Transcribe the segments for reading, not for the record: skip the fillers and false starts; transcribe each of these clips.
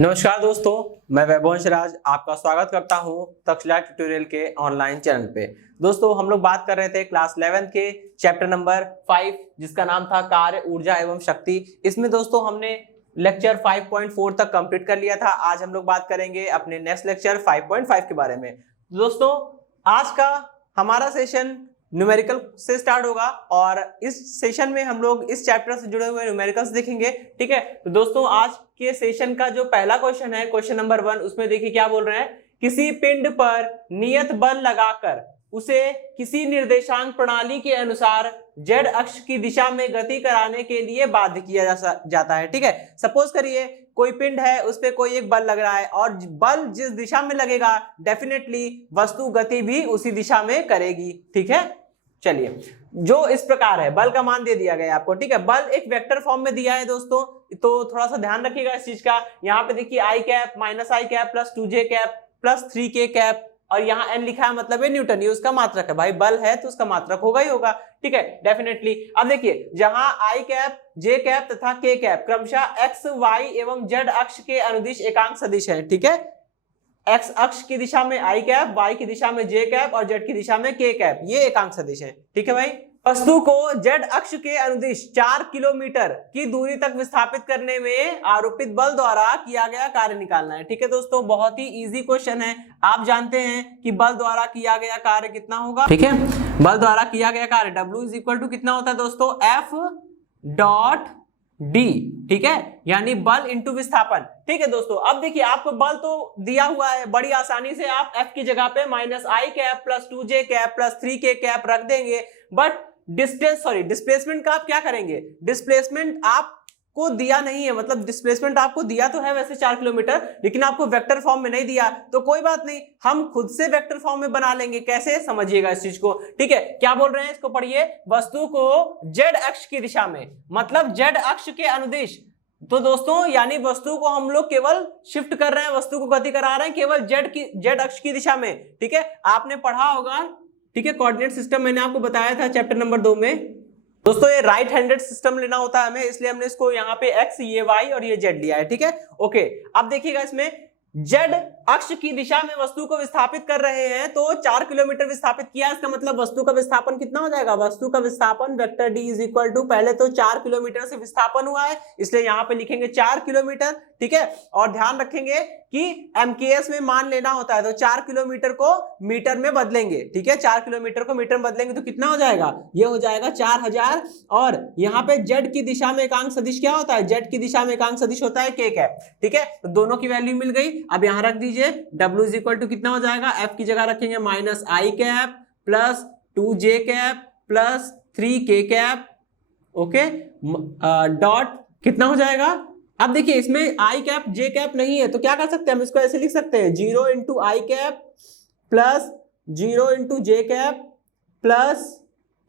नमस्कार दोस्तों, मैं वैभवंश राज आपका स्वागत करता हूं तक्षशिला ट्यूटोरियल के ऑनलाइन चैनल पे। दोस्तों हम लोग बात कर रहे थे क्लास 11 के चैप्टर नंबर 5 जिसका नाम था कार्य, ऊर्जा एवं शक्ति। इसमें दोस्तों हमने लेक्चर 5.4 तक कंप्लीट कर लिया था। आज हम लोग बात करेंगे अपने नेक्स्ट लेक्चर 5.5 के बारे में। दोस्तों आज का हमारा सेशन न्यूमेरिकल से स्टार्ट होगा और इस सेशन में हम लोग इस चैप्टर से जुड़े हुए न्यूमेरिकल्स देखेंगे। ठीक है, तो दोस्तों आज के सेशन का जो पहला क्वेश्चन है, क्वेश्चन नंबर 1, उसमें देखिए क्या बोल रहे हैं। किसी पिंड पर नियत बल लगाकर उसे किसी निर्देशांक प्रणाली के अनुसार जेड अक्ष की दिशा में गति कराने के लिए बाध्य किया जाता है। ठीक है, सपोज करिए कोई पिंड है, उस पे कोई एक बल लग रहा है और बल जिस दिशा में लगेगा डेफिनेटली वस्तु गति भी उसी दिशा में करेगी। ठीक है, चलिए जो इस प्रकार है, बल का मान दे दिया गया आपको। ठीक है, बल एक वेक्टर फॉर्म में दिया है दोस्तों, तो थोड़ा सा ध्यान रखिएगा इस चीज का। यहाँ पे देखिए i cap minus i cap plus 2j cap plus 3k cap और यहाँ n लिखा है, मतलब ये न्यूटन, ये उसका मात्रक है। भाई बल है तो उसका मात्रक होगा ही होगा। ठीक है, डेफिनेटली। अब देखिए जहां आई कैप, जे कैप तथा के कैप क्रमशः एक्स, वाई एवं जेड अक्ष के अनुदिश एकांक सदिश है। ठीक है, एक्स अक्ष की दिशा में आई कैप, वाई की दिशा में जे कैप और जेड की दिशा में के कैप, ये एकांक सदिश है। ठीक है भाई, वस्तु को जेड अक्ष के अनुदिश 4 किलोमीटर की दूरी तक विस्थापित करने में आरोपित बल द्वारा किया गया कार्य निकालना है। ठीक है दोस्तों, बहुत ही इजी क्वेश्चन है। आप जानते हैं कि बल द्वारा किया गया कार्य कितना होगा। ठीक है, बल द्वारा किया गया कार्य W इज इक्वल टू कितना होता है दोस्तों, F डॉट D। ठीक है, यानी बल इंटू विस्थापन। ठीक है दोस्तों, अब देखिए आपको बल तो दिया हुआ है, बड़ी आसानी से आप F की जगह पे minus i cap plus 2j cap plus 3k cap रख देंगे। बट डिस्प्लेसमेंट का आप क्या करेंगे, डिस्प्लेसमेंट आपको दिया नहीं है, मतलब डिस्प्लेसमेंट आपको दिया तो है वैसे 4 किलोमीटर, लेकिन आपको वेक्टर फॉर्म में नहीं दिया, तो कोई बात नहीं, हम खुद से वेक्टर फॉर्म में बना लेंगे। कैसे, समझिएगा इस चीज को। ठीक है, क्या बोल रहे हैं, इसको पढ़िए। वस्तु को जेड अक्ष की दिशा में, मतलब जेड अक्ष के अनुदिश, तो दोस्तों यानी वस्तु को हम लोग केवल शिफ्ट कर रहे हैं, वस्तु को गति करा रहे हैं केवल जेड अक्ष की दिशा में। ठीक है, आपने पढ़ा होगा। ठीक है, कोऑर्डिनेट सिस्टम मैंने आपको बताया था चैप्टर नंबर 2 में। दोस्तों ये राइट हैंडेड सिस्टम लेना होता है हमें, इसलिए हमने इसको यहाँ पे x, ये y और ये z लिया है। ठीक है, ओके। अब देखिएगा इसमें जेड अक्ष की दिशा में वस्तु को विस्थापित कर रहे हैं, तो 4 किलोमीटर विस्थापित किया, इसका मतलब वस्तु का विस्थापन कितना हो जाएगा, वस्तु का विस्थापन vector d is equal to, पहले तो 4 किलोमीटर से विस्थापन हुआ है इसलिए यहाँ पे लिखेंगे 4 किलोमीटर। ठीक है, और ध्यान रखेंगे कि MKS में मान लेना होता है, तो 4 किलोमीटर को मीटर में बदलेंगे। ठीक है, 4 किलोमीटर को मीटर में बदलेंगे तो कितना हो जाएगा, ये हो जाएगा 4000। और यहाँ पे जेड की दिशा में एकांक सदिश क्या होता है, जेड की दिशा में एकांक सदिश होता है k कैप। ठीक है, तो दोनों की वैल्यू मिल गई। अब यहाँ रख दीजिए W इज इक्वल टू कितना हो जाएगा, F की जगह रखेंगे minus i cap plus 2j cap plus 3k cap. Okay, dot कितना हो जाएगा। अब देखिए इसमें आई कैप जे कैप नहीं है, तो क्या कर सकते हैं, हम इसको ऐसे लिख सकते हैं 0 इंटू आई कैप प्लस 0 इंटू जे कैप प्लस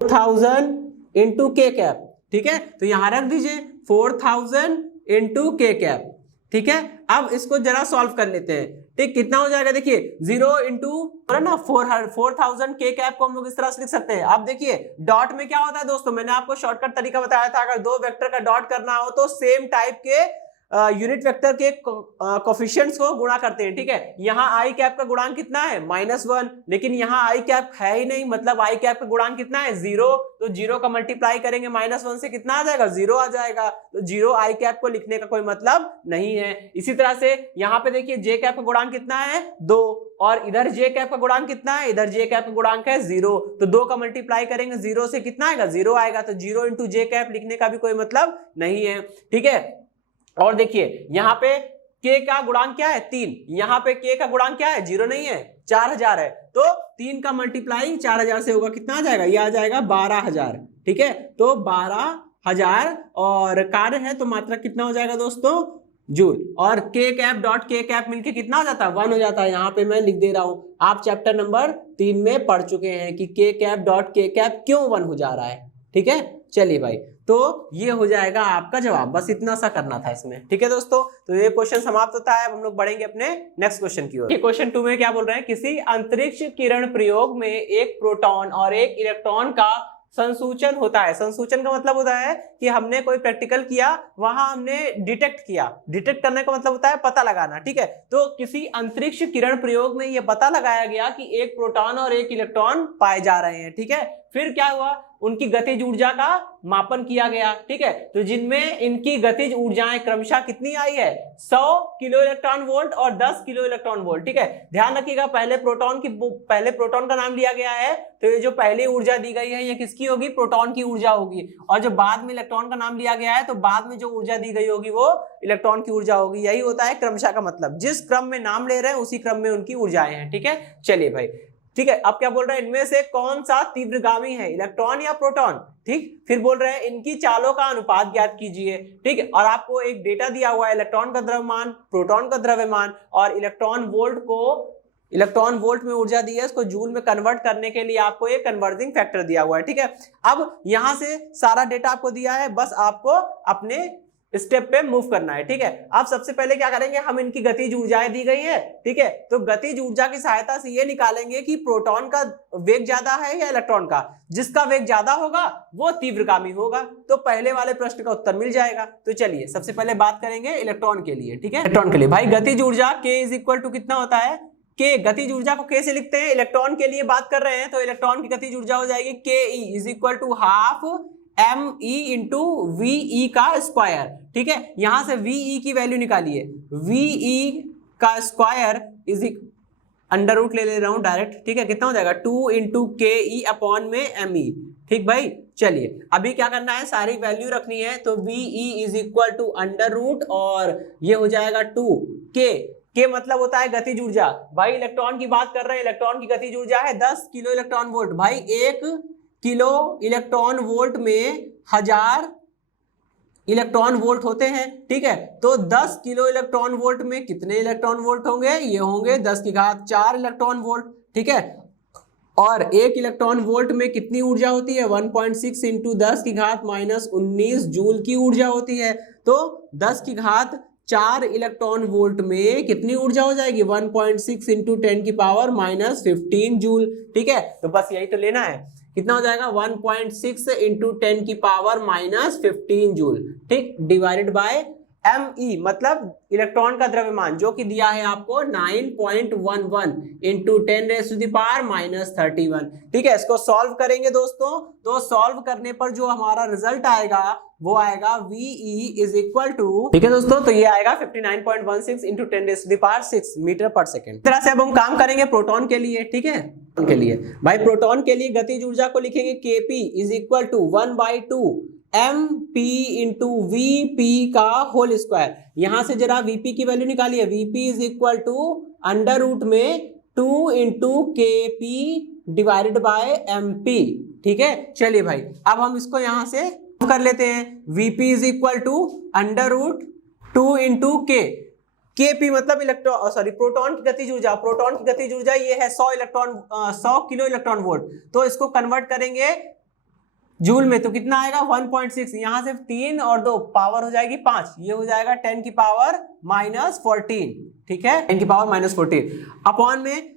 4000 इंटू के कैप। ठीक है, तो यहां रख दीजिए 4000 इंटू के कैप। ठीक है, अब इसको जरा सॉल्व कर लेते हैं। ठीक, कितना हो जाएगा, देखिए 0 इंटू ना 4000 के कैप को हम लोग इस तरह से लिख सकते हैं। अब देखिए डॉट में क्या होता है दोस्तों, मैंने आपको शॉर्टकट तरीका बताया था, अगर दो वेक्टर का डॉट करना हो तो सेम टाइप के यूनिट वेक्टर के कोफिशिएंट्स को गुणा करते हैं। ठीक है, यहाँ आई कैप का गुणांक कितना है, -1, लेकिन यहाँ आई कैप है ही नहीं, मतलब आई कैप का गुणांक कितना है, 0, तो 0 का मल्टीप्लाई करेंगे -1 से, कितना आ जाएगा, 0 आ जाएगा। तो 0 आई कैप को लिखने का कोई मतलब नहीं है। इसी तरह से यहाँ पे देखिए जे कैप का गुणांक कितना है, 2, और इधर जे कैप का गुणांक कितना है, इधर जे कैप का गुणांक है 0, तो 2 का मल्टीप्लाई करेंगे 0 से, कितना आएगा, 0 आएगा। तो 0 इंटू जे कैप लिखने का भी कोई मतलब नहीं है। ठीक है, और देखिए यहाँ पे k का गुणांक क्या है, 3, यहाँ पे k का गुणांक क्या है, 0 नहीं है, 4000 है, तो 3 का मल्टीप्लाई 4000 से होगा, कितना आ जाएगा, ये आ जाएगा 12000। ठीक है, तो 12000 और कार्य है तो मात्रा कितना हो जाएगा दोस्तों, जूल, और k cap dot k cap मिलके कितना हो जाता है, 1 हो जाता है। यहाँ पे मैं लिख दे रहा हूं, आप चैप्टर नंबर 3 में पढ़ चुके हैं कि k cap dot k cap क्यों 1 हो जा रहा है। ठीक है, चलिए भाई, तो ये हो जाएगा आपका जवाब, बस इतना सा करना था इसमें। ठीक है दोस्तों, तो ये क्वेश्चन समाप्त होता है। अब हम लोग बढ़ेंगे अपने नेक्स्ट क्वेश्चन की ओर। क्वेश्चन 2 में क्या बोल रहे हैं, किसी अंतरिक्ष किरण प्रयोग में एक प्रोटॉन और एक इलेक्ट्रॉन का संसूचन होता है। संसूचन का मतलब होता है कि हमने कोई प्रैक्टिकल किया, वहां हमने डिटेक्ट किया। डिटेक्ट करने का मतलब होता है पता लगाना, ठीक है। तो किसी अंतरिक्ष किरण प्रयोग में यह पता लगाया गया कि एक प्रोटॉन और एक इलेक्ट्रॉन पाए जा रहे हैं, ठीक है। फिर क्या हुआ, उनकी गतिज ऊर्जा का मापन किया गया, ठीक है। तो जिनमें इनकी गतिज ऊर्जाएं क्रमशः कितनी आई है, 100 किलो इलेक्ट्रॉन वोल्ट और 10 किलो इलेक्ट्रॉन वोल्ट, ठीक है। ध्यान रखिएगा, पहले प्रोटॉन का नाम लिया गया है, तो ये जो पहली ऊर्जा दी गई है ये किसकी होगी, प्रोटॉन की ऊर्जा होगी। और जो बाद में इलेक्ट्रॉन का नाम लिया गया है, तो बाद में जो ऊर्जा दी गई होगी वो इलेक्ट्रॉन की ऊर्जा होगी। यही होता है क्रमशः का मतलब, जिस क्रम में नाम ले रहे हैं उसी क्रम में उनकी ऊर्जाएं हैं, ठीक है। चलिए भाई, ठीक है। अब क्या बोल रहे हैं, इनमें से कौन सा तीव्रगामी है, इलेक्ट्रॉन या प्रोटॉन, ठीक। फिर बोल रहे हैं इनकी चालों का अनुपात ज्ञात कीजिए, ठीक है। और आपको एक डेटा दिया हुआ है, इलेक्ट्रॉन का द्रव्यमान, प्रोटॉन का द्रव्यमान, और इलेक्ट्रॉन वोल्ट में ऊर्जा दी है, इसको जूल में कन्वर्ट करने के लिए आपको एक कन्वर्जिंग फैक्टर दिया हुआ है, ठीक है। अब यहां से सारा डेटा आपको दिया है, बस आपको अपने स्टेप पे मूव करना है, ठीक है। अब सबसे पहले क्या करेंगे, हम इनकी गतिज ऊर्जाएं दी गई है, ठीक है। तो गतिज ऊर्जा की सहायता से ये निकालेंगे कि प्रोटॉन का वेग ज्यादा है या इलेक्ट्रॉन का। जिसका वेग ज्यादा होगा वो तीव्रगामी होगा, तो पहले वाले प्रश्न का उत्तर मिल जाएगा। तो चलिए सबसे पहले बात करेंगे इलेक्ट्रॉन के लिए, ठीक है। इलेक्ट्रॉन के लिए भाई गतिज ऊर्जा K इज इक्वल टू कितना होता है, K, गतिज ऊर्जा को K से लिखते हैं। इलेक्ट्रॉन के लिए बात कर रहे हैं, तो इलेक्ट्रॉन की गतिज ऊर्जा हो जाएगी Ke is equal to half me into v का स्क्वायर, ठीक है। यहां से वी की वैल्यू निकालिए, वी का स्क्वायर इज अंडर रूट ले रहा हूं डायरेक्ट, ठीक है। कितना हो जाएगा, 2 इंटू के ई अपॉन में me, ठीक भाई। चलिए अभी क्या करना है, सारी वैल्यू रखनी है, तो v is equal to under root और ये हो जाएगा 2 के मतलब होता है गतिज ऊर्जा। भाई इलेक्ट्रॉन की बात कर रहे हैं, इलेक्ट्रॉन की गतिज ऊर्जा है 10 किलो इलेक्ट्रॉन वोल्ट। भाई 1 किलो इलेक्ट्रॉन वोल्ट में 1000 इलेक्ट्रॉन वोल्ट होते हैं, ठीक है। तो 10 किलो इलेक्ट्रॉन वोल्ट में कितने इलेक्ट्रॉन वोल्ट होंगे, ये होंगे 10 की घात 4 इलेक्ट्रॉन वोल्ट, ठीक है। और 1 इलेक्ट्रॉन वोल्ट में कितनी ऊर्जा होती है, 1.6 इंटू 10 की घात -19 जूल की ऊर्जा होती है। तो 10 की घात 4 इलेक्ट्रॉन वोल्ट में कितनी ऊर्जा हो जाएगी, 1.6 इंटू 10 की पावर -15 जूल, ठीक है। तो बस यही तो लेना है, कितना हो जाएगा 1.6 इंटू 10 की पावर -15 जूल, ठीक, डिवाइडेड बाय me मतलब इलेक्ट्रॉन का द्रव्यमान, जो कि दिया है आपको 9.11 इंटू 10⁻⁻31, ठीक है। इसको सॉल्व करेंगे दोस्तों, तो सॉल्व करने पर जो हमारा रिजल्ट आएगा वो आएगा वी इज इक्वल टू, ठीक है दोस्तों, तो ये आएगा 59.16 इंटू 10⁻6 मीटर पर सेकेंड। इस तरह से अब हम काम करेंगे प्रोटॉन के लिए, ठीक है। के लिए भाई प्रोटॉन के लिए गतिज ऊर्जा को लिखेंगे Kp is equal to 1/2 mp into v p का होल स्क्वायर। यहां से जरा वीपी की वैल्यू निकालिए, v p is equal to under root में 2 into Kp divided by mp, ठीक है। चलिए भाई अब हम इसको यहां से कर लेते हैं, v p is equal to under root 2 into Kp मतलब प्रोटॉन की गतिज ऊर्जा, प्रोटॉन की गतिज ऊर्जा ये है 100 किलो इलेक्ट्रॉन वोल्ट। तो इसको कन्वर्ट करेंगे जूल में, तो कितना आएगा 1.6, यहां से 3 और 2 पावर हो जाएगी 5, ये हो जाएगा 10 की पावर -14, ठीक है, 10 की पावर -14 अपॉन में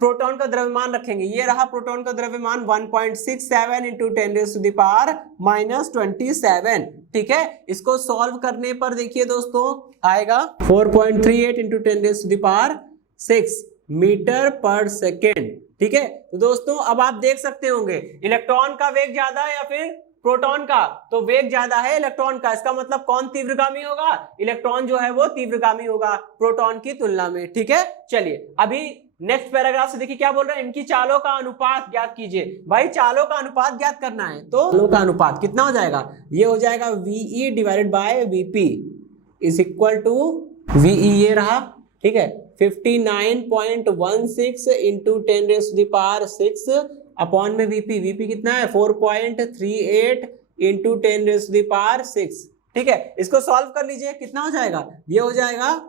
प्रोटॉन का द्रव्यमान रखेंगे। ये रहा प्रोटॉन का द्रव्यमान 1.67 इंटू 10⁻⁻27, ठीक है। इसको सॉल्व करने पर देखिए दोस्तों आएगा 4.38 इंटू 10⁻6 मीटर पर सेकेंड, ठीक है। तो दोस्तों अब आप देख सकते होंगे इलेक्ट्रॉन का वेग ज्यादा है या फिर प्रोटॉन का, तो वेग ज्यादा है इलेक्ट्रॉन का, इसका मतलब कौन तीव्रगामी होगा, इलेक्ट्रॉन जो है वो तीव्रगामी होगा प्रोटॉन की तुलना में, ठीक है। चलिए अभी नेक्स्ट पैराग्राफ से देखिए क्या बोल रहे हैं, इनकी चालों का अनुपात ज्ञात कीजिए। भाई चालों का अनुपात ज्ञात करना है, तो चालों का अनुपात कितना हो जाएगा, ये हो जाएगा v e divided by v p is equal to v e, ये रहा, ठीक है, 59.16 इंटू 10⁻6 अपॉन में वीपी कितना है 4.38 इंटू 10⁻6, ठीक है। इसको सॉल्व कर लीजिए, कितना हो जाएगा, ये हो जाएगा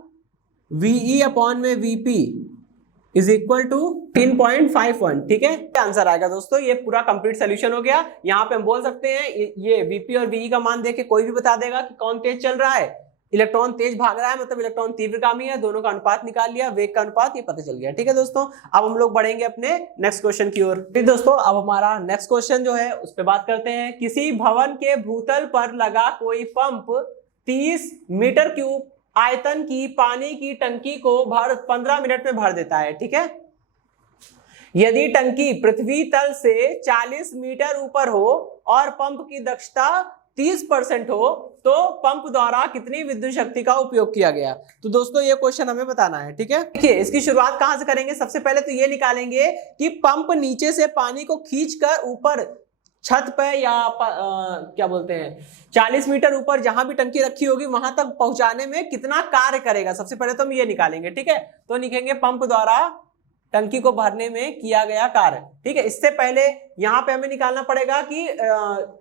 वीई अपॉन में वीपी इज इक्वल टू 10.51, ठीक है। आंसर आएगा दोस्तों, ये पूरा कंप्लीट सोल्यूशन हो गया। यहाँ पे हम बोल सकते हैं ये वीपी और वीई का मान देके कोई भी बता देगा कि कौन तेज चल रहा है, इलेक्ट्रॉन तेज भाग रहा है मतलब इलेक्ट्रॉन तीव्रगामी है, दोनों का अनुपात निकाल लिया, वेग का अनुपात ये पता चल गया। ठीक है दोस्तों, अब हम लोग बढ़ेंगे अपने नेक्स्ट क्वेश्चन की ओर। ठीक दोस्तों, अब हमारा नेक्स्ट क्वेश्चन जो है उस पर बात करते हैं। किसी भवन के भूतल पर लगा कोई पंप 30 मीटर क्यूब आयतन की पानी की टंकी को 15 मिनट में भर देता है। ठीक है, यदि टंकी पृथ्वी तल से 40 मीटर ऊपर हो और पंप की दक्षता 30% हो तो पंप द्वारा कितनी विद्युत शक्ति का उपयोग किया गया। तो दोस्तों ये क्वेश्चन हमें बताना है। ठीक है, देखिए इसकी शुरुआत कहां से करेंगे। सबसे पहले तो ये निकालेंगे कि पंप नीचे से पानी को खींचकर ऊपर छत पे या क्या बोलते हैं 40 मीटर ऊपर जहां भी टंकी रखी होगी वहां तक पहुंचाने में कितना कार्य करेगा। सबसे पहले तो हम ये निकालेंगे। ठीक है, तो लिखेंगे पंप द्वारा टंकी को भरने में किया गया कार्य। ठीक है, इससे पहले यहां पे हमें निकालना पड़ेगा कि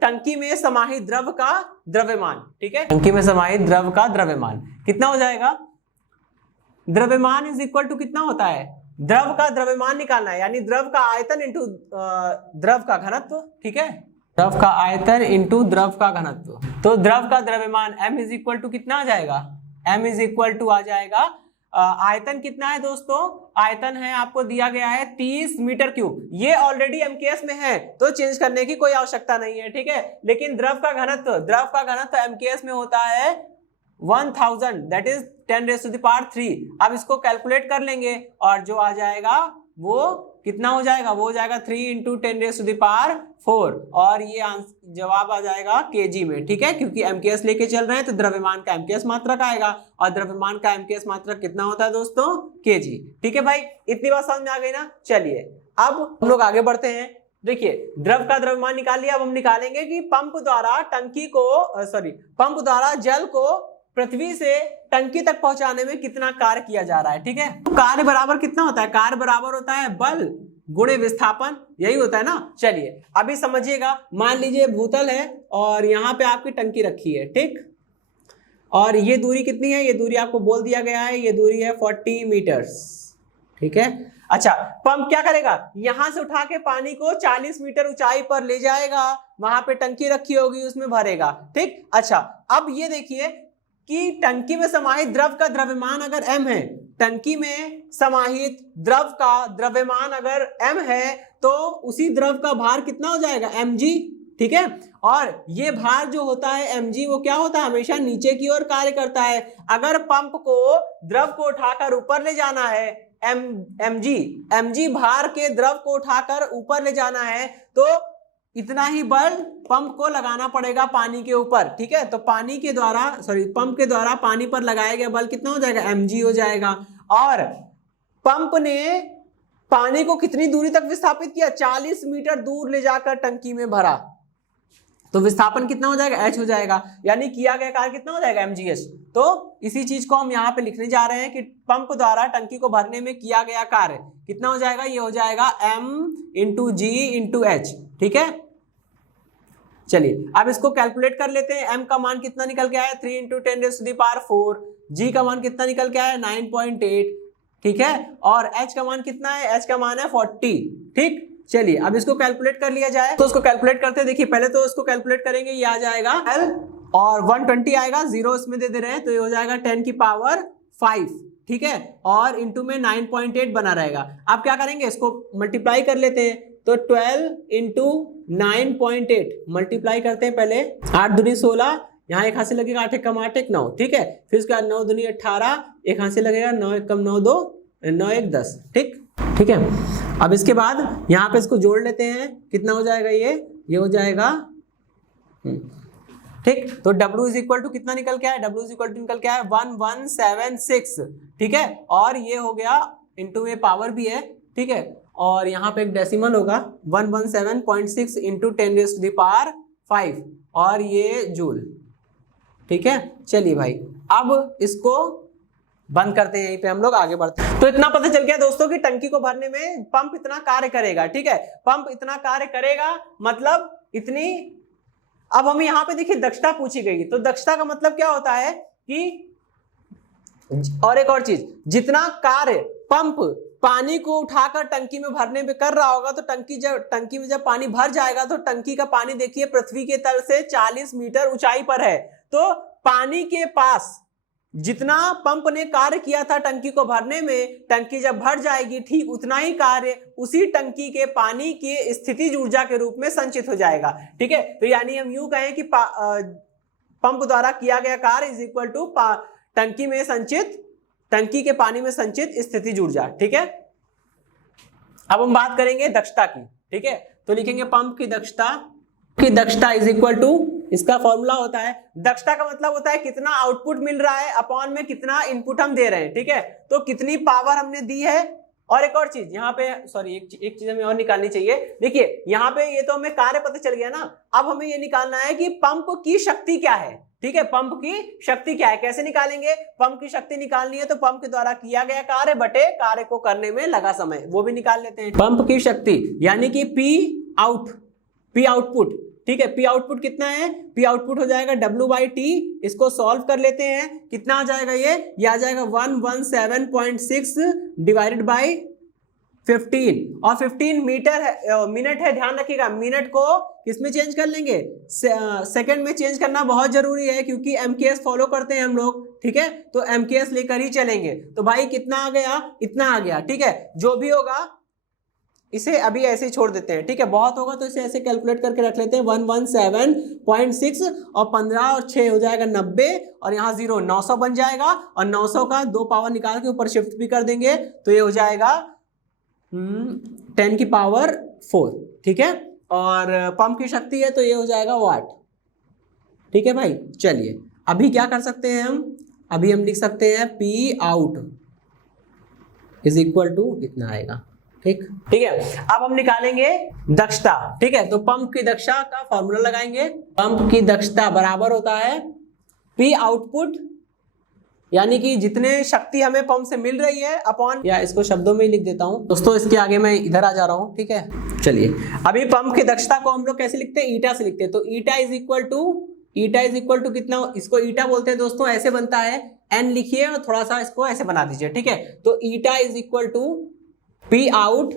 टंकी में समाहित द्रव का द्रव्यमान। ठीक है, टंकी में समाहित द्रव का द्रव्यमान कितना हो जाएगा। द्रव्यमान इज इक्वल टू कितना होता है, द्रव का द्रव्यमान निकालना है, यानी द्रव का आयतन इंटू द्रव का घनत्व। ठीक है, द्रव का आयतन इंटू द्रव का घनत्व। तो द्रव का द्रव्यमान m इज इक्वल टू कितना आ जाएगा, m इज इक्वल टू आ जाएगा आयतन कितना है दोस्तों, आयतन है आपको दिया गया है 30 मीटर क्यूब। ये ऑलरेडी एमकेएस में है तो चेंज करने की कोई आवश्यकता नहीं है। ठीक है, लेकिन द्रव का घनत्व एमकेएस में होता है 1000, दैट इज 10⁻³ अब इसको कैलकुलेट कर लेंगे और जो आ जाएगा वो कितना हो जाएगा, वो हो जाएगा 3 × 10⁴ और ये जवाब आ जाएगा केजी में। ठीक है, क्योंकि एमकेएस लेके चल रहे हैं तो द्रव्यमान का एमकेएस मात्रक आएगा और द्रव्यमान का एमकेएस मात्रक कितना होता है दोस्तों, केजी। ठीक है भाई, इतनी बात समझ में आ गई ना। चलिए अब हम लोग आगे बढ़ते हैं। देखिए द्रव का द्रव्यमान निकाल लिया, अब हम निकालेंगे कि पंप द्वारा जल को पृथ्वी से टंकी तक पहुंचाने में कितना कार्य किया जा रहा है। ठीक है, तो कार्य बराबर कितना होता है, कार्य बराबर होता है बल गुणे विस्थापन, यही होता है ना। चलिए अभी समझिएगा, मान लीजिए भूतल है और यहाँ पे आपकी टंकी रखी है। ठीक, और ये दूरी कितनी है, ये दूरी आपको बोल दिया गया है, ये दूरी है 40 मीटर्स। ठीक है, अच्छा पंप क्या करेगा, यहां से उठा के पानी को 40 मीटर ऊंचाई पर ले जाएगा, वहां पे टंकी रखी होगी उसमें भरेगा। ठीक, अच्छा अब ये देखिए कि टंकी में समाहित द्रव का द्रव्यमान अगर m है, टंकी में समाहित द्रव का द्रव्यमान अगर m है तो उसी द्रव का भार कितना हो जाएगा, mg। ठीक है, और ये भार जो होता है mg वो क्या होता है, हमेशा नीचे की ओर कार्य करता है। अगर पंप को द्रव को उठाकर ऊपर ले जाना है, mg भार के द्रव को उठाकर ऊपर ले जाना है तो इतना ही बल पंप को लगाना पड़ेगा पानी के ऊपर। ठीक है, तो पंप के द्वारा पानी पर लगाया गया बल कितना हो जाएगा, mg हो जाएगा। और पंप ने पानी को कितनी दूरी तक विस्थापित किया, 40 मीटर दूर ले जाकर टंकी में भरा, तो विस्थापन कितना हो जाएगा, h हो जाएगा, यानी किया गया कार्य कितना हो जाएगा, mgh। तो इसी चीज को हम यहाँ पे लिखने जा रहे हैं कि पंप द्वारा टंकी को भरने में किया गया कार्य कितना हो जाएगा, ये हो जाएगा m × g × h। ठीक है, चलिए अब इसको कैलकुलेट कर लेते हैं। m का मान कितना निकल के आया, 3 × 10⁴, g का मान कितना निकल के आया, 9.8। ठीक है, और h का मान कितना है, h का मान है 40। ठीक, चलिए अब इसको कैलकुलेट कर लिया जाए। तो इसको कैलकुलेट करते हैं। देखिए पहले तो इसको कैलकुलेट करेंगे, ये आ जाएगा L और 120 आएगा, 0 इसमें दे रहे हैं तो ये हो जाएगा 10⁵। ठीक है, और इंटू में 9.8 बना रहेगा। अब क्या करेंगे, इसको मल्टीप्लाई कर लेते हैं, तो 12 × 9.8 मल्टीप्लाई करते हैं। पहले 8 दूनी 16, यहाँ एक हाथ से लगेगा, 8 × 8 = 9। ठीक है, फिर उसके बाद 9 दूनी 18, एक हाथ से लगेगा, 9 × 1 = 9, 2 9 1 10। ठीक है, अब इसके बाद यहाँ पे इसको जोड़ लेते हैं, कितना हो जाएगा, ये हो जाएगा। ठीक, तो W इज इक्वल टू कितना निकल के आया, W इज इक्वल टू निकल के आया 1176। ठीक है, और ये हो गया इंटू में पावर भी है। ठीक है, और यहाँ पे एक डेसिमल होगा 117.6 × 10⁵ और ये जूल। ठीक है, चलिए भाई अब इसको बंद करते हैं, यहीं पे हम लोग आगे बढ़ते हैं। तो इतना पता चल गया दोस्तों कि टंकी को भरने में पंप इतना कार्य करेगा। ठीक है, पंप इतना कार्य करेगा मतलब इतनी। अब हमें यहाँ पे देखिए दक्षता पूछी गई, तो दक्षता का मतलब क्या होता है कि, और एक और चीज, जितना कार्य पंप पानी को उठाकर टंकी में भरने में कर रहा होगा तो टंकी में जब पानी भर जाएगा तो टंकी का पानी देखिए पृथ्वी के तल से 40 मीटर ऊंचाई पर है, तो पानी के पास जितना पंप ने कार्य किया था टंकी को भरने में, टंकी जब भर जाएगी ठीक उतना ही कार्य उसी टंकी के पानी की स्थितिज ऊर्जा के रूप में संचित हो जाएगा। ठीक है, तो यानी हम यूं कहें कि पंप द्वारा किया गया कार्य इज इक्वल टू टंकी के पानी में संचित स्थितिज ऊर्जा। ठीक है, अब हम बात करेंगे दक्षता की। ठीक है, तो लिखेंगे पंप की दक्षता इज इक्वल टू, इसका फॉर्मूला होता है, दक्षता का मतलब होता है कितना आउटपुट मिल रहा है अपॉन में कितना इनपुट हम दे रहे हैं। ठीक है, तो कितनी पावर हमने दी है। और एक और चीज यहाँ पे, सॉरी एक चीज हमें और निकालनी चाहिए। देखिए यहाँ पे ये तो हमें कार्य पता चल गया ना, अब हमें ये निकालना है कि पंप की शक्ति क्या है। ठीक है, पंप की शक्ति क्या है, कैसे निकालेंगे। पंप की शक्ति निकालनी है तो पंप के द्वारा किया गया कार्य बटे कार्य को करने में लगा समय, वो भी निकाल लेते हैं। पंप की शक्ति यानी कि पी आउटपुट। ठीक है, पी आउटपुट कितना है, पी आउटपुट हो जाएगा W/T। इसको सॉल्व कर लेते हैं, कितना आ जाएगा, ये आ जाएगा 117.6 डिवाइडेड बाई 15, और 15 मिनट है। ध्यान रखिएगा, मिनट को किसमें चेंज कर लेंगे, सेकंड में चेंज करना बहुत जरूरी है, क्योंकि MKS फॉलो करते हैं हम लोग। ठीक है, तो MKS लेकर ही चलेंगे। तो भाई कितना आ गया, इतना आ गया। ठीक है, जो भी होगा इसे अभी ऐसे ही छोड़ देते हैं। ठीक है, बहुत होगा तो इसे ऐसे कैलकुलेट करके रख लेते हैं, 117.6 और 15 और 6 हो जाएगा 90, और यहाँ 0 900 बन जाएगा, और 900 का 2 पावर निकाल के ऊपर शिफ्ट भी कर देंगे तो ये हो जाएगा 10 की पावर 4। ठीक है, और पंप की शक्ति है तो ये हो जाएगा वाट। ठीक है भाई, चलिए अभी क्या कर सकते हैं अभी हम लिख सकते हैं P out is equal to इतना आएगा। ठीक है, अब हम निकालेंगे दक्षता। ठीक है, तो पंप की दक्षता का फॉर्मूला लगाएंगे। पंप की दक्षता बराबर होता है P आउटपुट, यानी कि जितने शक्ति हमें पंप से मिल रही है अपॉन, या इसको शब्दों में ही लिख देता हूं दोस्तों, इसके आगे मैं इधर आ जा रहा हूं। ठीक है, चलिए अभी पंप की दक्षता को हम लोग कैसे लिखते हैं, ईटा से लिखते हैं। तो ईटा इज इक्वल टू कितना, इसको ईटा बोलते हैं दोस्तों, ऐसे बनता है, n लिखिए और थोड़ा सा इसको ऐसे बना दीजिए। ठीक है, तो eta is equal to P out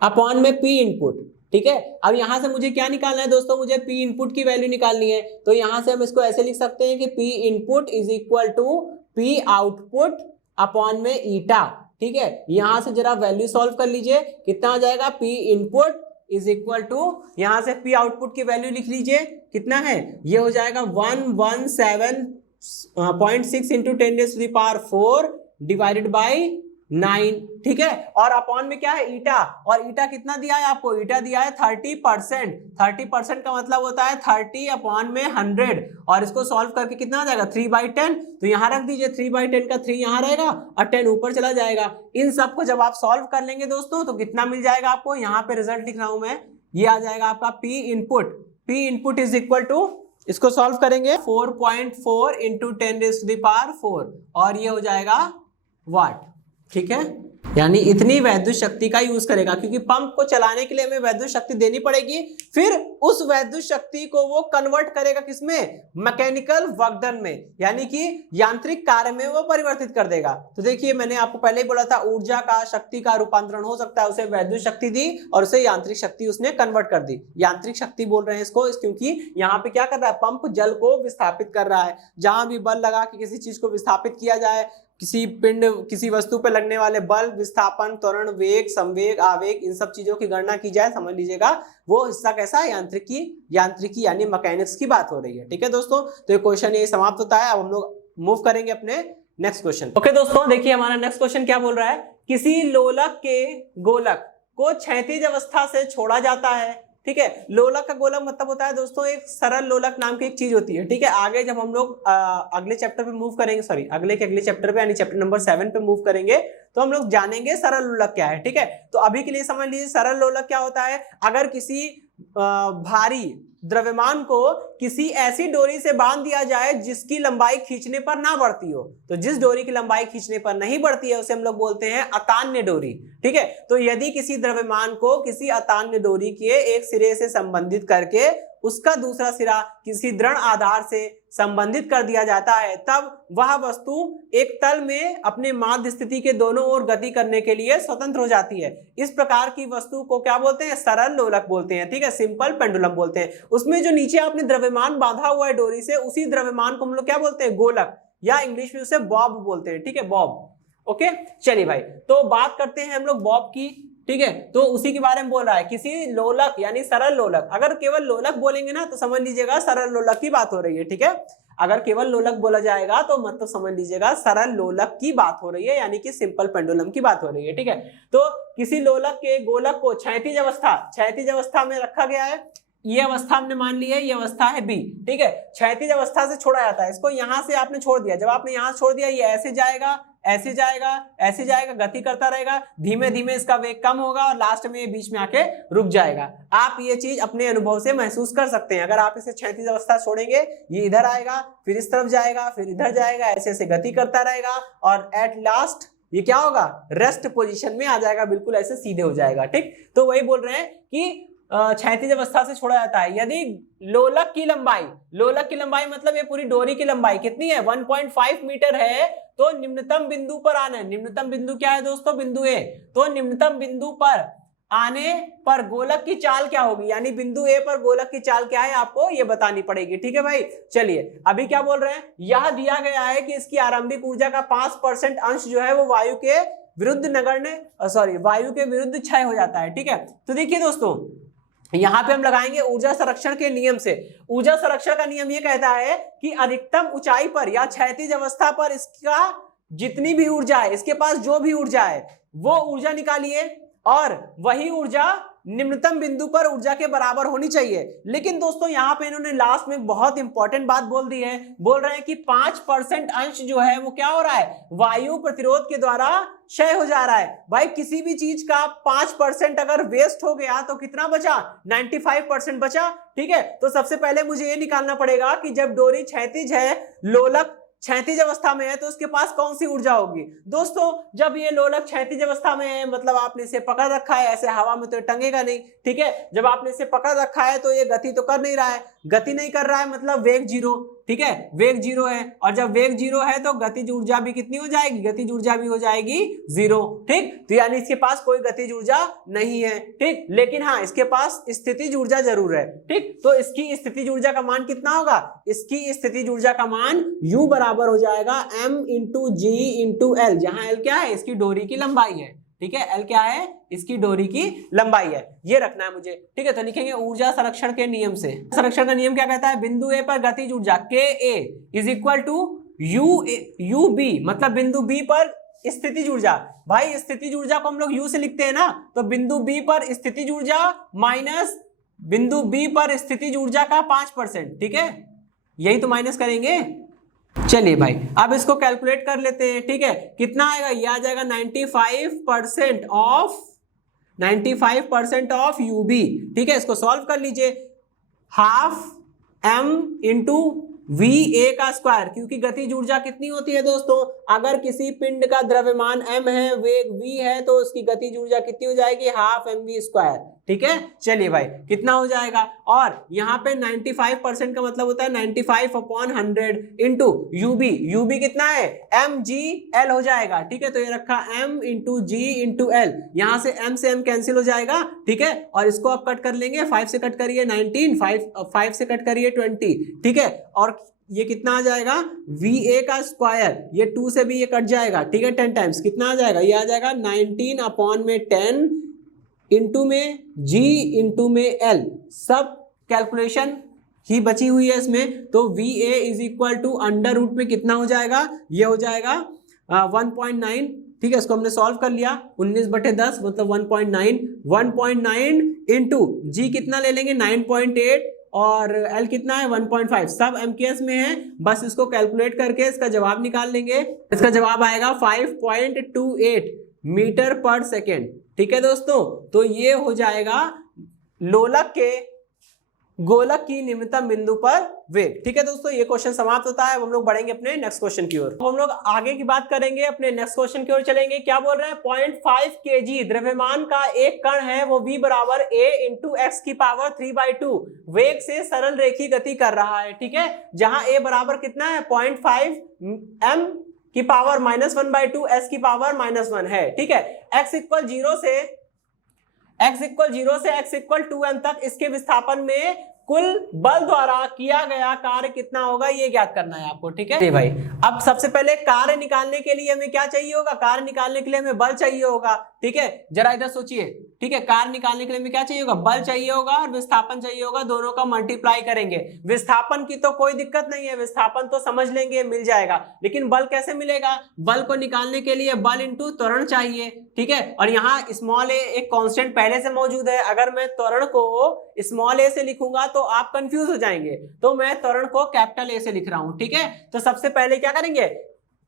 upon में P इनपुट। ठीक है, अब यहां से मुझे क्या निकालना है दोस्तों, मुझे P इनपुट की वैल्यू निकालनी है। तो यहां से हम इसको ऐसे लिख सकते हैं कि P input is equal to P output upon में ईटा। ठीक है, यहां से जरा वैल्यू सॉल्व कर लीजिए, कितना आ जाएगा, P input is equal to, यहां से P आउटपुट की वैल्यू लिख लीजिए, कितना है, ये हो जाएगा 117.6 इंटू 10⁴ डिवाइडेड बाई 9। ठीक है, और अपॉन में क्या है, ईटा, और ईटा कितना दिया है आपको, ईटा दिया है 30%। 30% का मतलब होता है 30 अपॉन में 100, और इसको सॉल्व करके कितना आ जाएगा, 3/10। तो यहाँ रख दीजिए, 3/10 का 3 यहाँ रहेगा और 10 ऊपर चला जाएगा। इन सबको जब आप सॉल्व कर लेंगे दोस्तों तो कितना मिल जाएगा आपको, यहाँ पे रिजल्ट लिख रहा हूं मैं, ये आ जाएगा आपका P input is equal to, इसको सॉल्व करेंगे 4.4 इंटू 10⁴, और ये हो जाएगा वाट। ठीक है, यानी इतनी वैद्युत शक्ति का यूज करेगा, क्योंकि पंप को चलाने के लिए हमें वैद्युत शक्ति देनी पड़ेगी, फिर उस वैद्युत शक्ति को वो कन्वर्ट करेगा किसमें, मैकेनिकल वर्कडन में, यानी कि यांत्रिक कार्य में वो परिवर्तित कर देगा। तो देखिए मैंने आपको पहले ही बोला था, ऊर्जा का शक्ति का रूपांतरण हो सकता है, उसे वैद्युत शक्ति दी और उसे यांत्रिक शक्ति उसने कन्वर्ट कर दी। यांत्रिक शक्ति बोल रहे हैं इसको, क्योंकि यहाँ पे क्या कर रहा है, पंप जल को विस्थापित कर रहा है। जहां भी बल लगा के किसी चीज को विस्थापित किया जाए, किसी वस्तु पे लगने वाले बल, विस्थापन, त्वरण, वेग, संवेग, आवेग, इन सब चीजों की गणना की जाए, समझ लीजिएगा वो हिस्सा कैसा है, यांत्रिकी यानी मैकेनिक्स की बात हो रही है। ठीक है दोस्तों, तो ये क्वेश्चन ये समाप्त होता है। अब हम लोग मूव करेंगे अपने नेक्स्ट क्वेश्चन। ओके दोस्तों, देखिए हमारा नेक्स्ट क्वेश्चन क्या बोल रहा है, किसी लोलक के गोलक को क्षैतिज अवस्था से छोड़ा जाता है। ठीक है, लोलक का गोलक मतलब होता है दोस्तों एक सरल लोलक नाम की एक चीज होती है। ठीक है, आगे जब हम लोग अगले चैप्टर पे मूव करेंगे, सॉरी अगले चैप्टर पे यानी चैप्टर नंबर 7 पे मूव करेंगे तो हम लोग जानेंगे सरल लोलक क्या है। ठीक है, तो अभी के लिए समझ लीजिए सरल लोलक क्या होता है, अगर किसी भारी द्रव्यमान को किसी ऐसी डोरी से बांध दिया जाए जिसकी लंबाई खींचने पर ना बढ़ती हो, तो जिस डोरी की लंबाई खींचने पर नहीं बढ़ती है उसे हम लोग बोलते हैं अतान्य डोरी। ठीक है, तो यदि किसी द्रव्यमान को किसी अतान्य डोरी के एक सिरे से संबंधित करके उसका दूसरा सिरा किसी दृढ़ आधार से संबंधित कर दिया जाता है, तब वह वस्तु एक तल में अपने माध्य स्थिति के दोनों ओर गति करने के लिए स्वतंत्र हो जाती है। इस प्रकार की वस्तु को क्या बोलते हैं, सरल लोलक बोलते हैं। ठीक है, सिंपल पेंडुलम बोलते हैं। उसमें जो नीचे आपने द्रव्यमान बांधा हुआ है डोरी से, उसी द्रव्यमान को हम लोग क्या बोलते हैं, गोलक। या इंग्लिश में उसे बॉब बोलते हैं, ठीक है, बॉब। ओके, चलिए भाई, तो बात करते हैं हम लोग बॉब की, ठीक है। तो उसी के बारे में बोल रहा है, किसी लोलक यानी सरल लोलक, अगर केवल लोलक बोलेंगे ना तो समझ लीजिएगा सरल लोलक की बात हो रही है, ठीक है। अगर केवल लोलक बोला जाएगा तो मतलब समझ लीजिएगा सरल लोलक की बात हो रही है, यानी कि सिंपल पेंडुलम की बात हो रही है, ठीक है। तो किसी लोलक के गोलक को क्षैतिज अवस्था में रखा गया है, ये अवस्था हमने मान ली है, ये अवस्था है बी, ठीक है। क्षैतिज अवस्था से छोड़ा जाता है, इसको यहां से आपने छोड़ दिया, जब आपने यहां छोड़ दिया ये ऐसे जाएगा, ऐसे जाएगा, ऐसे जाएगा, गति करता रहेगा, धीमे धीमे इसका वेग कम होगा और लास्ट में ये बीच में आके रुक जाएगा। आप ये चीज अपने अनुभव से महसूस कर सकते हैं। अगर आप इसे क्षैतिज अवस्था छोड़ेंगे, ये इधर आएगा, फिर इस तरफ जाएगा, फिर इधर जाएगा, ऐसे ऐसे गति करता रहेगा और एट लास्ट ये क्या होगा, रेस्ट पोजीशन में आ जाएगा, बिल्कुल ऐसे सीधे हो जाएगा, ठीक। तो वही बोल रहे हैं कि क्षैतिज अवस्था से छोड़ा जाता है यदि लोलक की लंबाई मतलब ये पूरी डोरी की लंबाई कितनी है, 1.5 मीटर है, तो निम्नतम बिंदु पर आना है। निम्नतम बिंदु क्या है दोस्तों, बिंदु ए। तो निम्नतम बिंदु पर आने पर गोलक की चाल क्या होगी, यानी बिंदु ए पर गोलक की चाल क्या है आपको ये बतानी पड़ेगी, ठीक है भाई। चलिए अभी क्या बोल रहे हैं, यह दिया गया है कि इसकी आरंभिक ऊर्जा का 5% अंश जो है वो वायु के विरुद्ध क्षय हो जाता है, ठीक है। तो देखिए दोस्तों, यहां पे हम लगाएंगे ऊर्जा संरक्षण के नियम से। ऊर्जा संरक्षण का नियम ये कहता है कि अधिकतम ऊंचाई पर या क्षैतिज अवस्था पर इसका जितनी भी ऊर्जा है, इसके पास जो भी ऊर्जा है वो ऊर्जा निकालिए और वही ऊर्जा निम्नतम बिंदु पर ऊर्जा के बराबर होनी चाहिए। लेकिन दोस्तों यहां पे इन्होंने लास्ट में बहुत इंपॉर्टेंट बात बोल दी है, बोल रहे हैं कि 5% अंश जो है वो क्या हो रहा है, वायु प्रतिरोध के द्वारा क्षय हो जा रहा है। भाई किसी भी चीज का 5% अगर वेस्ट हो गया तो कितना बचा, 95% बचा, ठीक है। तो सबसे पहले मुझे ये निकालना पड़ेगा कि जब डोरी क्षैतिज है, लोलक क्षैतिज अवस्था में है, तो उसके पास कौन सी ऊर्जा होगी। दोस्तों जब ये लोलक क्षैतिज अवस्था में है मतलब आपने इसे पकड़ रखा है, ऐसे हवा में तो टंगेगा नहीं, ठीक है। जब आपने इसे पकड़ रखा है तो ये गति तो कर नहीं रहा है, गति नहीं कर रहा है मतलब वेग जीरो, ठीक है, वेग जीरो है। और जब वेग जीरो है तो गतिज ऊर्जा भी कितनी हो जाएगी, गतिज ऊर्जा भी हो जाएगी जीरो, ठीक। तो यानी इसके पास कोई गतिज ऊर्जा नहीं है, ठीक। लेकिन हाँ इसके पास स्थितिज ऊर्जा जरूर है, ठीक। तो इसकी स्थितिज ऊर्जा का मान कितना होगा, इसकी स्थितिज ऊर्जा का मान U बराबर हो जाएगा M into G into L, जहां L क्या है, इसकी डोरी की लंबाई है, ठीक है। L क्या है, इसकी डोरी की लंबाई है, ये रखना है मुझे, ठीक है। तो लिखेंगे ऊर्जा संरक्षण के नियम से। संरक्षण का नियम क्या कहता है, बिंदु ए पर गतिज ऊर्जा KA is equal to UB, मतलब बिंदु B पर स्थितिज ऊर्जा। भाई स्थितिज ऊर्जा को हम लोग U से लिखते हैं ना, तो बिंदु B पर स्थितिज ऊर्जा माइनस बिंदु B पर स्थितिज ऊर्जा का 5%, ठीक है, यही तो माइनस करेंगे। चलिए भाई अब इसको कैलकुलेट कर लेते हैं, ठीक है। कितना आएगा, ये आ जाएगा 95% ऑफ UB, ठीक है। इसको सॉल्व कर लीजिए, हाफ M इंटू VA का स्क्वायर, क्योंकि गतिज ऊर्जा कितनी होती है दोस्तों, अगर किसी पिंड का द्रव्यमान m है, वेग v है, तो उसकी गतिज ऊर्जा कितनी हो जाएगी, हाफ mv स्क्वायर, ठीक है। चलिए भाई कितना हो जाएगा, और यहाँ पे 95% का मतलब होता है 95/100 इंटू UB कितना है, mgl हो जाएगा, ठीक है। तो ये रखा m into g into l, यहाँ से m से m कैंसिल हो जाएगा, ठीक है। और इसको आप कट कर लेंगे, 5 से कट करिए 19, 5 से कट करिए 20, ठीक है। और ये कितना आ जाएगा, VA का स्क्वायर, ये 2 से भी ये कट जाएगा, ठीक है, 10 टाइम्स कितना आ जाएगा, ये आ जाएगा 19/10 इंटू में G इंटू में L, सब कैलकुलेशन ही बची हुई है इसमें। तो VA is equal to under root में कितना हो जाएगा, ये हो जाएगा 1.9, ठीक है। इसको हमने सॉल्व कर लिया, 19/10 मतलब 1.9 इंटू G कितना ले लेंगे 9.8 और L कितना है 1.5, सब MKS में है, बस इसको कैलकुलेट करके इसका जवाब निकाल लेंगे। इसका जवाब आएगा 5.28 मीटर पर सेकेंड, ठीक है दोस्तों। तो ये हो जाएगा लोलक के गोलक की निम्नतम बिंदु पर वेग, ठीक है दोस्तों। ये क्वेश्चन समाप्त होता है, अब हम लोग बढ़ेंगे अपने नेक्स्ट क्वेश्चन की ओर। हम लोग आगे की बात करेंगे, अपने नेक्स्ट क्वेश्चन की ओर चलेंगे। क्या बोल रहे हैं, 0.5 kg द्रव्यमान का एक कण है, वो v बराबर a इंटू x की पावर 3/2 वेग से सरल रेखी गति कर रहा है, ठीक है। जहां a बराबर कितना है 0.5 m की पावर -1/2 s की पावर -1 है, ठीक है। x इक्वल 0 से x इक्वल 2m तक इसके विस्थापन में कुल बल द्वारा किया गया कार्य कितना होगा ये ज्ञात करना है आपको, ठीक है भाई। अब सबसे पहले कार्य निकालने के लिए हमें क्या चाहिए होगा, कार्य निकालने के लिए हमें बल चाहिए होगा, ठीक है। जरा इधर सोचिए, ठीक है, कार्य निकालने के लिए हमें क्या चाहिए होगा, बल चाहिए होगा और विस्थापन चाहिए होगा, दोनों का मल्टीप्लाई करेंगे। विस्थापन की तो कोई दिक्कत नहीं है, विस्थापन तो समझ लेंगे, मिल जाएगा, लेकिन बल कैसे मिलेगा, बल को निकालने के लिए बल इंटू त्वरण चाहिए, ठीक है। और यहाँ स्मॉल ए एक कांस्टेंट पहले से मौजूद है, अगर मैं त्वरण को स्मॉल ए से लिखूंगा तो आप कंफ्यूज हो जाएंगे, तो मैं त्वरण को कैपिटल ए से लिख रहा हूं, ठीक है। तो सबसे पहले क्या करेंगे,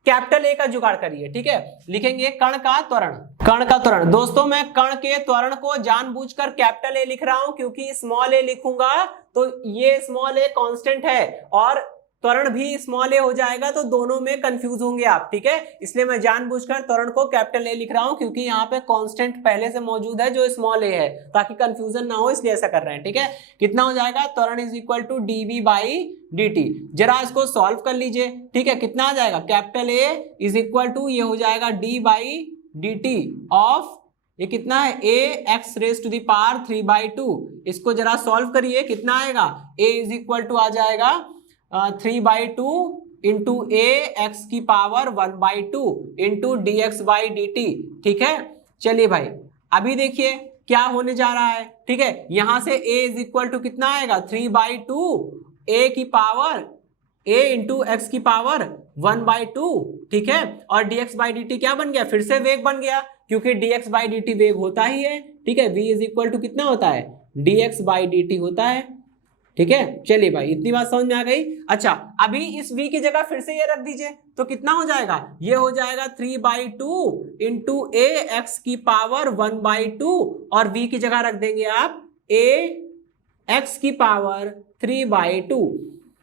कैपिटल ए का जुगाड़ करिए, ठीक है। लिखेंगे कण का त्वरण, कण का त्वरण। दोस्तों मैं कण के त्वरण को जानबूझकर कैपिटल ए लिख रहा हूं, क्योंकि स्मॉल ए लिखूंगा तो ये स्मॉल ए कांस्टेंट है और त्वरण भी स्मॉल ए हो जाएगा, तो दोनों में कंफ्यूज होंगे आप, ठीक है। इसलिए मैं जानबूझकर त्वरण को कैपिटल ए लिख रहा हूं, क्योंकि यहाँ पे कांस्टेंट पहले से मौजूद है जो स्मॉल ए है, ताकि कंफ्यूजन ना हो, इसलिए ऐसा कर रहे हैं, ठीक है। कितना हो जाएगा, त्वरण is equal to dv by dt। जरा इसको सॉल्व कर लीजिए, ठीक है। कितना आ जाएगा, capital A is equal to ये हो जाएगा d बाई dt ऑफ ये कितना है, a x raise to the power 3/2। इसको जरा सॉल्व करिए, कितना आएगा, a इज इक्वल टू आ जाएगा 3/2 इंटू ए एक्स की power 1/2 into d x by d t, ठीक है। चलिए भाई अभी देखिए क्या होने जा रहा है, ठीक है। यहां से a इज इक्वल टू कितना आएगा, 3/2 a की पावर a इंटू एक्स की पावर 1/2, ठीक है। और dx बाई डी टी क्या बन गया, फिर से वेग बन गया, क्योंकि dx बाई डी टी वेग होता ही है, ठीक है। v इज इक्वल टू कितना होता है, dx बाई डी टी होता है, ठीक है। चलिए भाई इतनी बात समझ में आ गई। अच्छा अभी इस v की जगह फिर से ये रख दीजिए, तो कितना हो जाएगा, ये हो जाएगा 3/2 इंटू ए एक्स की पावर 1/2 और v की जगह रख देंगे आप a x की पावर 3/2,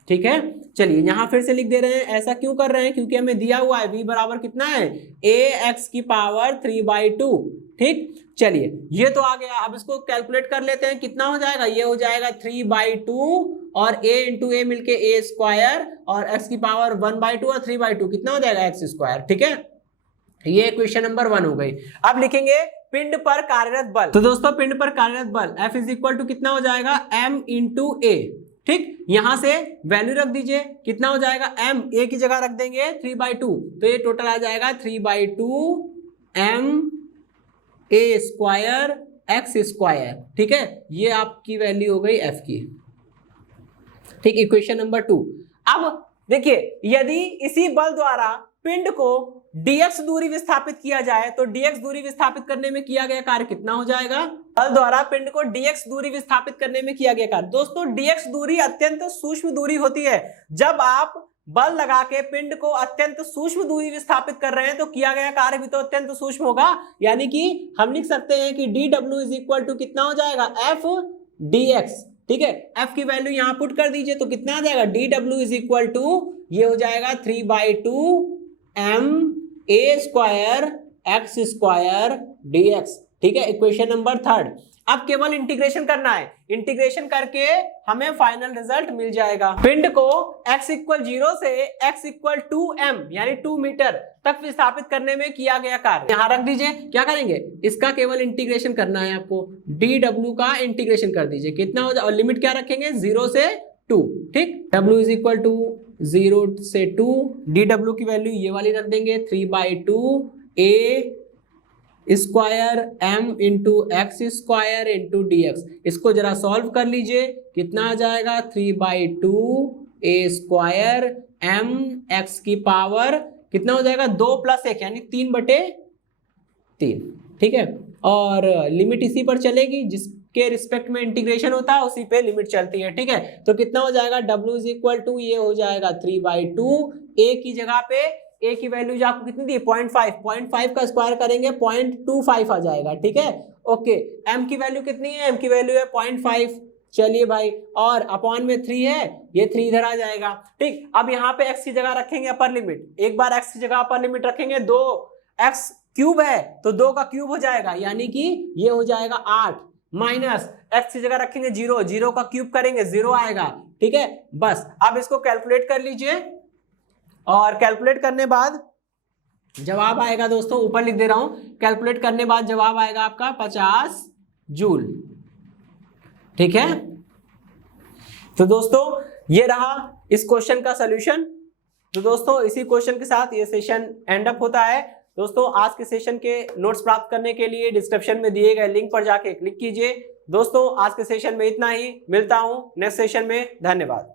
ठीक है। चलिए यहां फिर से लिख दे रहे हैं, ऐसा क्यों कर रहे हैं, क्योंकि हमें दिया हुआ है v बराबर कितना है, a x की पावर 3/2, ठीक। चलिए ये तो आ गया, अब इसको कैलकुलेट कर लेते हैं, कितना हो जाएगा, ये हो जाएगा 3/2 और a इंटू ए मिलके a स्क्वायर और x की पावर 1/2 और 3/2 कितना हो जाएगा, x स्क्वायर, ठीक है। ये क्वेश्चन नंबर 1 हो गई। अब लिखेंगे पिंड पर कार्यरत बल। तो दोस्तों पिंड पर कार्यरत बल F इज इक्वल टू कितना हो जाएगा, m इंटू ए, ठीक। यहां से वैल्यू रख दीजिए, कितना हो जाएगा, m a की जगह रख देंगे 3/2, तो ये टोटल आ जाएगा 3/2 m a square x square, ठीक है। ये आपकी वैल्यू हो गई f की, ठीक। Equation number 2। अब देखिए यदि इसी बल द्वारा पिंड को dx दूरी विस्थापित किया जाए, तो dx दूरी विस्थापित करने में किया गया कार्य कितना हो जाएगा, बल द्वारा पिंड को dx दूरी विस्थापित करने में किया गया कार्य। दोस्तों dx दूरी अत्यंत सूक्ष्म दूरी होती है, जब आप बल लगा के पिंड को अत्यंत सूक्ष्म दूरी विस्थापित कर रहे हैं तो किया गया कार्य भी तो अत्यंत सूक्ष्म होगा, यानी कि हम लिख सकते हैं कि dw इज इक्वल टू कितना हो जाएगा, f dx, ठीक है। f की वैल्यू यहां पुट कर दीजिए, तो कितना आ जाएगा, dw इज इक्वल टू ये हो जाएगा 3/2 m a square x square dx, ठीक है। Equation number 3। अब केवल इंटीग्रेशन करना है, इंटीग्रेशन करके हमें फाइनल रिजल्ट मिल जाएगा। पिंड को x इक्वल 0 से x इक्वल 2m यानी 2 मीटर तक विस्थापित करने में किया गया कार्य यहां रख दीजिए। क्या करेंगे, इसका केवल इंटीग्रेशन करना है आपको, dw का इंटीग्रेशन कर दीजिए, कितना हो जाए, और लिमिट क्या रखेंगे 0 से 2, ठीक। w इज इक्वल टू 0 से 2, dw की वैल्यू ये वाली रख देंगे 3/2 a square m into x square into dx। इसको जरा सॉल्व कर लीजिए, कितना आ जाएगा 3/2 a स्क्वायर m x की पावर कितना हो जाएगा 2 + 1 यानी 3/3, ठीक है। और लिमिट इसी पर चलेगी, जिसके रिस्पेक्ट में इंटीग्रेशन होता है उसी पे लिमिट चलती है, ठीक है। तो कितना हो जाएगा, w इज इक्वल टू ये हो जाएगा 3/2 a की जगह पे a की वैल्यू जो आपको कितनी दी 0.5 का स्क्वायर करेंगे 0.25 आ जाएगा, ठीक है। ओके m की वैल्यू कितनी है, m की वैल्यू है 0.5, चलिए भाई, और अपॉन में 3 है, ये 3 इधर आ जाएगा, ठीक। अब यहाँ पे x की जगह रखेंगे अपर लिमिट, एक बार x की जगह अपर लिमिट रखेंगे 2x क्यूब है तो 2 का क्यूब हो जाएगा, यानी कि ये हो जाएगा 8 माइनस x की जगह रखेंगे 0, 0 का क्यूब करेंगे 0 आएगा, ठीक है। बस अब इसको कैलकुलेट कर लीजिए और कैलकुलेट करने बाद जवाब आएगा, दोस्तों ऊपर लिख दे रहा हूं, कैलकुलेट करने बाद जवाब आएगा आपका 50 जूल, ठीक है। तो दोस्तों ये रहा इस क्वेश्चन का सोल्यूशन। तो दोस्तों इसी क्वेश्चन के साथ ये सेशन एंड अप होता है। दोस्तों आज के सेशन के नोट्स प्राप्त करने के लिए डिस्क्रिप्शन में दिए गए लिंक पर जाके क्लिक कीजिए। दोस्तों आज के सेशन में इतना ही, मिलता हूं नेक्स्ट सेशन में। धन्यवाद।